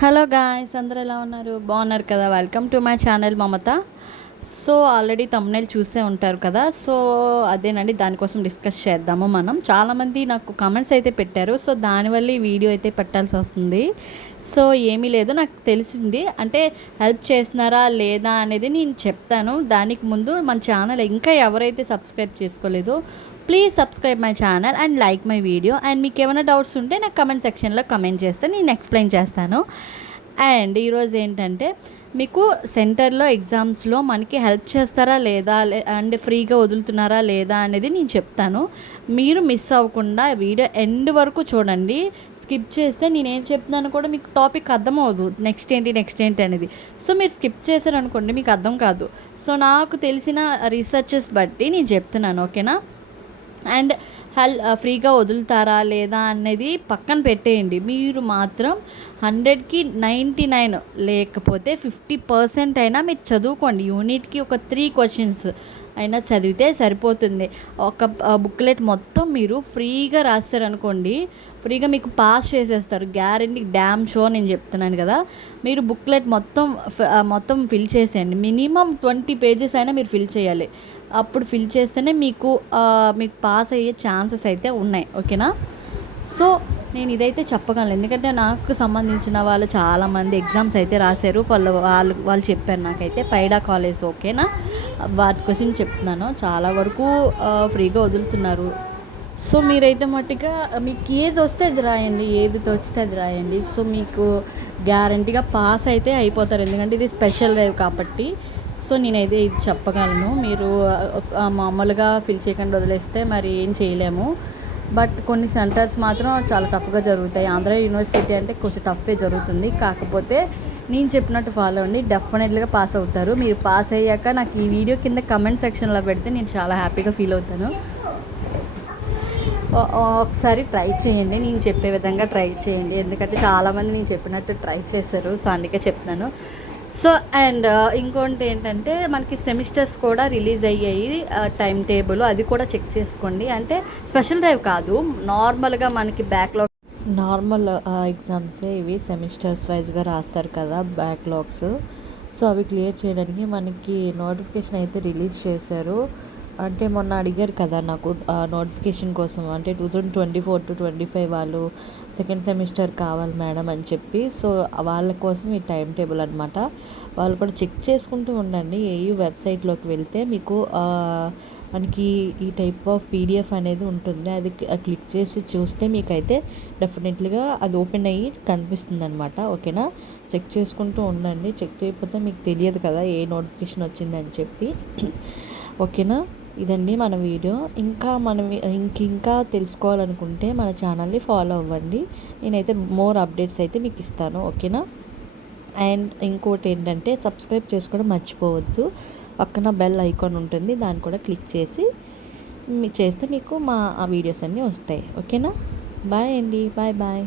Hello guys, అందరూ ఎలా ఉన్నారు? బాగున్నారు కదా? Welcome to my channel Mamata. So already thumbnail చూసే ఉంటారు కదా. సో అదేనండి, దానికోసం డిస్కస్ చేద్దాము మనం. చాలామంది నాకు కామెంట్స్ అయితే పెట్టారు. సో దానివల్ల ఈ వీడియో అయితే పెట్టాల్సి వస్తుంది. సో ఏమీ లేదు, నాకు తెలిసింది అంటే హెల్ప్ చేస్తున్నారా లేదా అనేది నేను చెప్తాను. దానికి ముందు మన ఛానల్ ఇంకా ఎవరైతే సబ్స్క్రైబ్ చేసుకోలేదో please subscribe my channel and like my video. And మీకు ఏమైనా డౌట్స్ ఉంటే నాకు కమెంట్ సెక్షన్లో కమెంట్ చేస్తే నేను ఎక్స్ప్లెయిన్ చేస్తాను. అండ్ ఈరోజు ఏంటంటే మీకు సెంటర్లో ఎగ్జామ్స్లో మనకి హెల్ప్ చేస్తారా లేదా అండ్ ఫ్రీగా వదులుతున్నారా లేదా అనేది నేను చెప్తాను. మీరు మిస్ అవ్వకుండా వీడియో ఎండ్ వరకు చూడండి. స్కిప్ చేస్తే నేనేం చెప్తున్నాను కూడా మీకు టాపిక్ అర్థం అవ్వదు, నెక్స్ట్ ఏంటి అనేది. సో మీరు స్కిప్ చేశారనుకోండి మీకు అర్థం కాదు. సో నాకు తెలిసిన రీసెర్చెస్ బట్టి నేను చెప్తున్నాను, ఓకేనా. అండ్ ఫ్రీగా వదులుతారా లేదా అనేది పక్కన పెట్టేయండి. మీరు మాత్రం 100కి 99 లేకపోతే 50% అయినా మీరు చదువుకోండి. యూనిట్కి ఒక 3 క్వశ్చన్స్ అయినా చదివితే సరిపోతుంది. ఒక బుక్లెట్ మొత్తం మీరు ఫ్రీగా రాస్తారనుకోండి, ఫ్రీగా మీకు పాస్ చేసేస్తారు, గ్యారెంటీ, డ్యామ్ షో. నేను చెప్తున్నాను కదా, మీరు బుక్లెట్ మొత్తం ఫిల్ చేసేయండి. మినిమం 20 పేజెస్ అయినా మీరు ఫిల్ చేయాలి. అప్పుడు ఫిల్ చేస్తేనే మీకు పాస్ అయ్యే ఛాన్సెస్ అయితే ఉన్నాయి, ఓకేనా. సో నేను ఇదైతే చెప్పగలను, ఎందుకంటే నాకు సంబంధించిన వాళ్ళు చాలామంది ఎగ్జామ్స్ అయితే రాశారు. వాళ్ళు చెప్పారు నాకైతే పైడా కాలేజ్, ఓకేనా. వాటి కోసం చెప్తున్నాను, చాలా వరకు ఫ్రీగా వదులుతున్నారు. సో మీరైతే మట్టుగా మీకు ఏది వస్తే అది రాయండి, ఏది తోచితే అది రాయండి. సో మీకు గ్యారంటీగా పాస్ అయితే అయిపోతారు, ఎందుకంటే ఇది స్పెషల్ డ్రైవ్ కాబట్టి. సో నేనైతే ఇది చెప్పగలను. మీరు మామూలుగా ఫిల్ చేయకుండా వదిలేస్తే మరి ఏం చేయలేము. బట్ కొన్ని సెంటర్స్ మాత్రం చాలా టఫ్గా జరుగుతాయి. ఆంధ్ర యూనివర్సిటీ అంటే కొంచెం టఫే జరుగుతుంది. కాకపోతే నేను చెప్పినట్టు ఫాలో అవ్వండి, డెఫినెట్లీగా పాస్ అవుతారు. మీరు పాస్ అయ్యాక నాకు ఈ వీడియో కింద కమెంట్ సెక్షన్లో పెడితే నేను చాలా హ్యాపీగా ఫీల్ అవుతాను. ఒకసారి ట్రై చేయండి, నేను చెప్పే విధంగా ట్రై చేయండి, ఎందుకంటే చాలామంది నేను చెప్పినట్టు ట్రై చేస్తారు. సో అందుకే చెప్తున్నాను. సో అండ్ ఇంకోటి ఏంటంటే మనకి సెమిస్టర్స్ కూడా రిలీజ్ అయ్యాయి, టైం టేబుల్ అది కూడా చెక్ చేసుకోండి. అంటే స్పెషల్ డ్రైవ్ కాదు, నార్మల్గా మనకి నార్మల్ ఎగ్జామ్సే ఇవి. సెమిస్టర్స్ వైజ్గా రాస్తారు కదా బ్యాక్లాగ్స్. సో అవి క్లియర్ చేయడానికి మనకి నోటిఫికేషన్ అయితే రిలీజ్ చేశారు. అంటే మొన్న అడిగారు కదా నాకు నోటిఫికేషన్ కోసం, అంటే 2024 to 25 వాళ్ళు సెకండ్ సెమిస్టర్ కావాలి మేడం అని చెప్పి. సో వాళ్ళ కోసం ఈ టైం టేబుల్ అనమాట. వాళ్ళు కూడా చెక్ చేసుకుంటూ ఉండండి. ఏయూ వెబ్సైట్లోకి వెళ్తే మీకు మనకి ఈ టైప్ ఆఫ్ పీడిఎఫ్ అనేది ఉంటుంది. అది క్లిక్ చేసి చూస్తే మీకైతే డెఫినెట్లీగా అది ఓపెన్ అయ్యి కనిపిస్తుంది అనమాట, ఓకేనా. చెక్ చేసుకుంటూ ఉండండి. చెక్ చేయకపోతే మీకు తెలియదు కదా ఏ నోటిఫికేషన్ వచ్చిందని చెప్పి, ఓకేనా. ఇదండి మన వీడియో. ఇంకా తెలుసుకోవాలనుకుంటే మన ఛానల్ని ఫాలో అవ్వండి. నేనైతే మోర్ అప్డేట్స్ అయితే మీకు ఇస్తాను, ఓకేనా. అండ్ ఇంకోటి ఏంటంటే సబ్స్క్రైబ్ చేసుకోవడం మర్చిపోవద్దు. పక్కన బెల్ ఐకాన్ ఉంటుంది, దాన్ని కూడా క్లిక్ చేసి చేస్తే మీకు మా ఆ వీడియోస్ అన్నీ వస్తాయి, ఓకేనా. బాయ్ అండి, బాయ్ బాయ్.